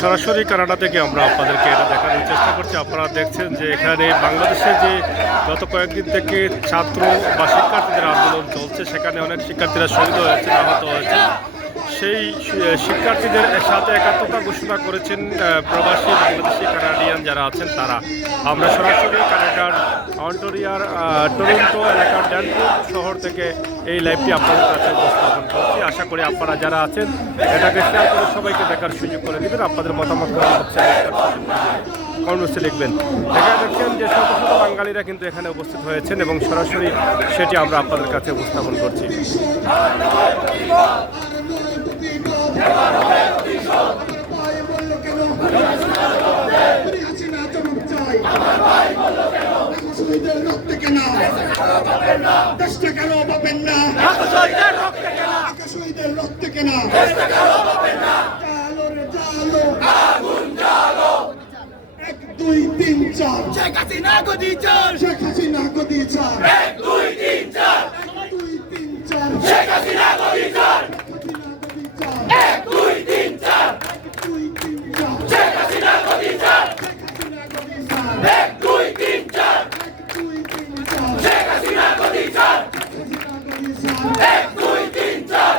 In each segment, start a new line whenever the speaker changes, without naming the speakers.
সরাসরি কানাডা থেকে আমরা আপনাদেরকে এটা দেখানোর চেষ্টা করছি। আপনারা দেখছেন যে এখানে বাংলাদেশে যে গত কয়েকদিন থেকে ছাত্র বা শিক্ষার্থীদের আন্দোলন চলছে, সেখানে অনেক শিক্ষার্থীরা শহীদ হয়েছে আহত হয়েছে সেই শিক্ষার্থীদের সাথে একাত্মতা ঘোষণা করেছেন প্রবাসী বাংলাদেশি কানাডিয়ান যারা আছেন তারা। আমরা সরাসরি কানাডার অন্টোরিয়ার টরন্টো এলাকার ড্যানপুর শহর থেকে এই লাইভটি আপনাদের কাছে উপস্থাপন করছি। আশা করি আপনারা যারা আছেন, এটাকে শেয়ার করে সবাইকে দেখার সুযোগ করে দেবেন। আপনাদের মতামত কর্মসূচি লিখবেন। এখানে দেখছেন যে শত শত বাঙালিরা কিন্তু এখানে উপস্থিত হয়েছেন এবং সরাসরি সেটি আমরা আপনাদের কাছে উপস্থাপন করছি। দেশটা কেন পাবেন না। শহীদের রক্ত কেনা। জালো রে জালো। এক দুই তিন চার। শেখ হাসিনা গদি চার শেখ হাসিনা গদি চার এক দুই তিন চার। দুই তিন চার। শেখ হাসিনা গদি চার হাসিনা গদি চার এক দুই তিন চার দুই তিন চার শেখ হাসিনা গদি চার হাসিনা গদি চার এক দুই তিন চার দুই তিন চার শেখ হাসিনা গদি চার হাসিনা গদি চার এক দুই তিন চার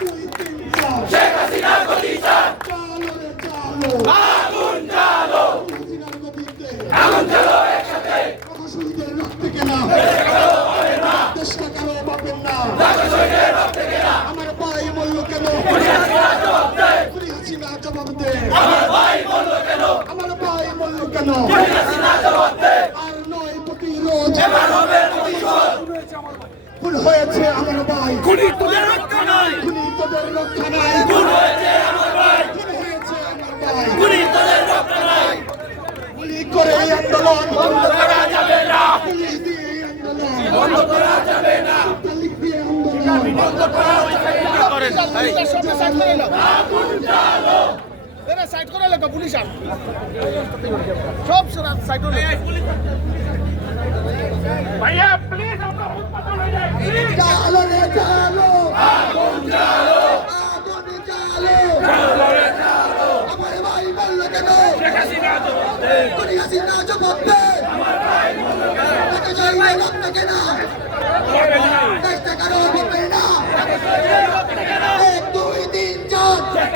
দুই তিন
চার শেখ হাসিনা গদি চার জালো রে জালো আগুন জ্বালো হাসিনার গদিতে আগুন জ্বালো একসাথে শহীদের রক্ত কেনা দেশটা কেন পাবেন না আমার ভাই বলল কেন? জবাব দে। আমার ভাই বলল কেন? আমার ভাই বলল কেন আর নয় প্রতিরোধ খুন হয়েছে আমার ভাই। খুনি তোদের রক্ষা নাই খুনি তোদের রক্ষা নাই খুন হয়েছে আমার ভাই। খুন হয়েছে আমার ভাই। খুনি তোদের রক্ষা নাই গুলি করে আন্দোলন বন্ধ করা যাবে না। পুলিশ দিয়ে আন্দোলন বন্ধ করা যাবে না তালিক দিয়ে আন্দোলন বন্ধ করা করেন আগুন জ্বালো সাইড করে লেখা পুলিশ আর সব সাইড করে ভাইয়া প্লিজ আমরা উৎপাদন হয়ে যাই
জালো রে জালো আগুন জ্বালো আগুন জালো জ্বালো আমার ভাই বলল কেন শেখ হাসিনা জবাব দে খুনি হাসিনা জবাব দে তাকে শহীদের রক্ত কেনা দেশটা কারও হবে না এক দুই তিন চার শেখ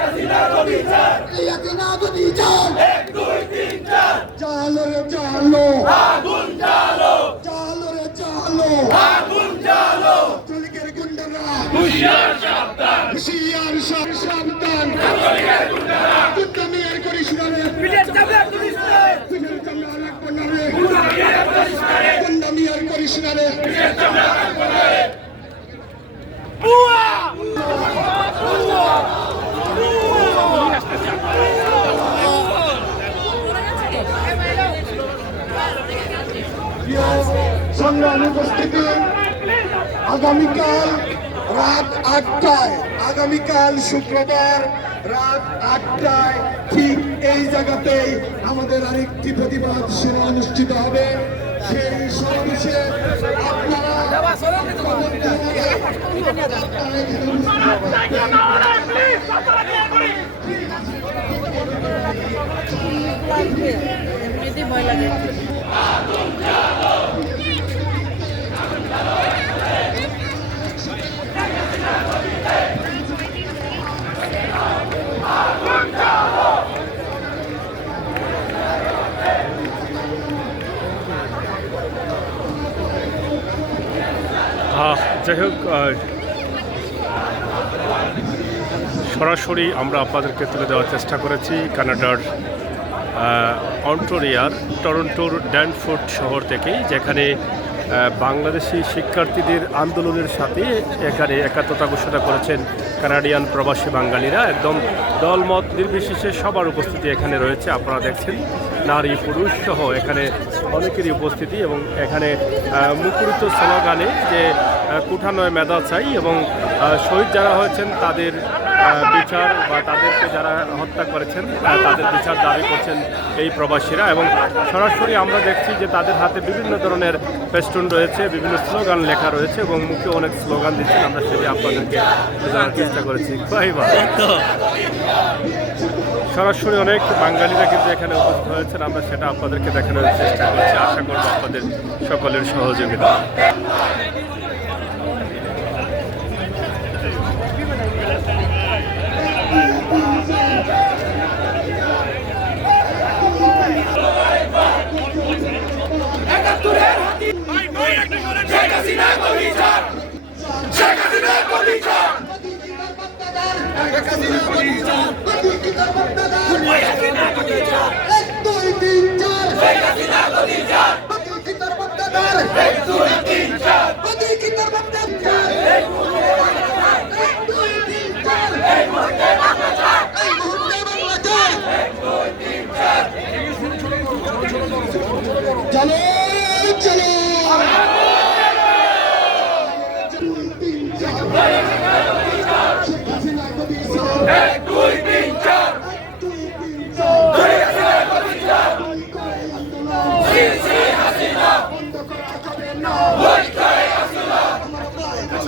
এই হাসিনা গদি চার এক দুই তিন চার জালো রে জালো আগুন জ্বালো জালো রে জালো আগুন জ্বালো চলিকের গুন্ডারা হুশিয়ার সাবধান হুশিয়ার সব সাবধান চলিকের গুন্ডারা গুন্ডা মেয়ের করিস না রে বিলের চামড়া পুলিশ রে তুই চামড়া রাখব না রে গুন্ডা মেয়ের করিস না রে বিলের চামড়া রাখব না রে আগামীকাল রাত আটটায়, আগামীকাল শুক্রবার রাত আটটায় ঠিক এই জায়গাতেই আমাদের আরেকটি প্রতিবাদ সভা অনুষ্ঠিত হবে। সেই সমাবেশে আপনারা যাই হোক সরাসরি আমরা আপনাদেরকে তুলে দেওয়ার চেষ্টা করেছি কানাডার অন্টোরিয়ার টরন্টোর ড্যানফোর্ড শহর থেকেই, যেখানে বাংলাদেশি শিক্ষার্থীদের আন্দোলনের সাথে এখানে একাত্মতা ঘোষণা করেছেন কানাডিয়ান প্রবাসী বাঙালিরা। একদম দলমত নির্বিশেষে সবার উপস্থিতি এখানে রয়েছে, আপনারা দেখছেন। নারী পুরুষ সহ এখানে অনেকেরই উপস্থিতি এবং এখানে মুখরিত স্লোগানে যে কুঠানয় মেধা চাই এবং শহীদ যারা হয়েছেন তাদের বিচার বা তাদেরকে যারা হত্যা করেছেন তাদের বিচার দাবি করছেন এই প্রবাসীরা এবং সরাসরি আমরা দেখছি যে তাদের হাতে বিভিন্ন ধরনের পেস্টুন রয়েছে, বিভিন্ন স্লোগান লেখা রয়েছে এবং মুখে অনেক স্লোগান দিচ্ছেন। আমরা সেটি আপনাদেরকে চেষ্টা করেছি। বাই সরাসরি অনেক বাঙালিরা কিন্তু এখানে উপস্থিত হয়েছেন। আমরা সেটা আপনাদেরকে দেখানোর চেষ্টা করছি। আশা করব আপনাদের সকলের সহযোগিতা।